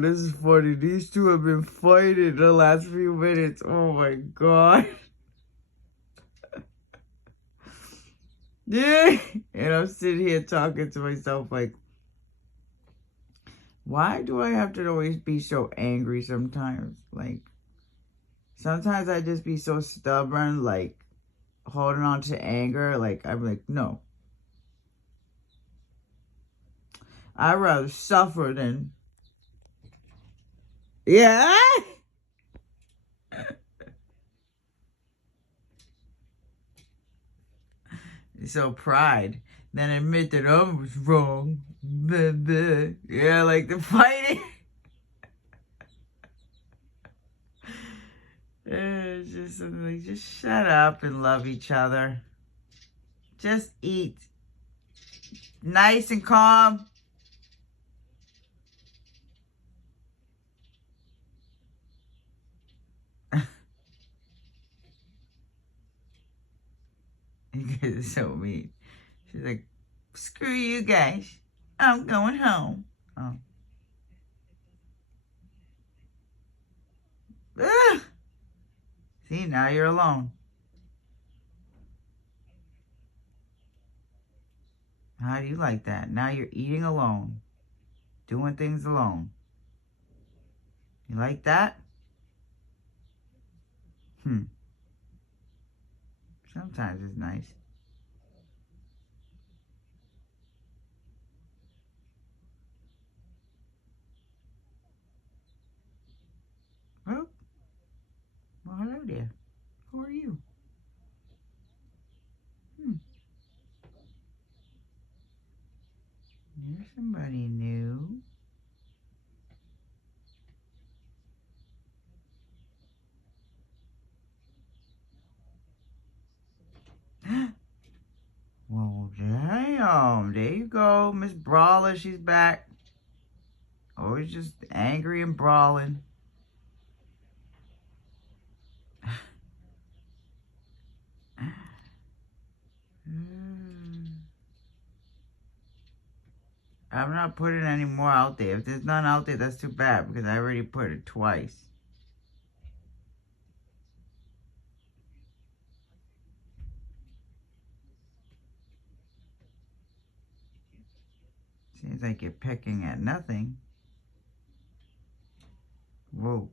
This is funny. These two have been fighting the last few minutes. Oh my god. Yeah. And I'm sitting here talking to myself like, why do I have to always be so angry sometimes? Like, sometimes I just be so stubborn, like, holding on to anger. Like, I'm like, no. I'd rather suffer than... Yeah. So pride. Then admit that I was wrong. Blah, blah. Yeah, like the fighting. It's just something like, just shut up and love each other. Just eat. Nice and calm. You guys are so mean. She's like, screw you guys. I'm going home. Oh. Ugh. See, now you're alone. How do you like that? Now you're eating alone. Doing things alone. You like that? Sometimes it's nice. Well, hello there. Who are you? You're somebody new. Well, damn. There you go. Miss Brawler, she's back. Always just angry and brawling. I'm not putting any more out there. If there's none out there, that's too bad because I already put it twice. Seems like you're picking at nothing. Whoa.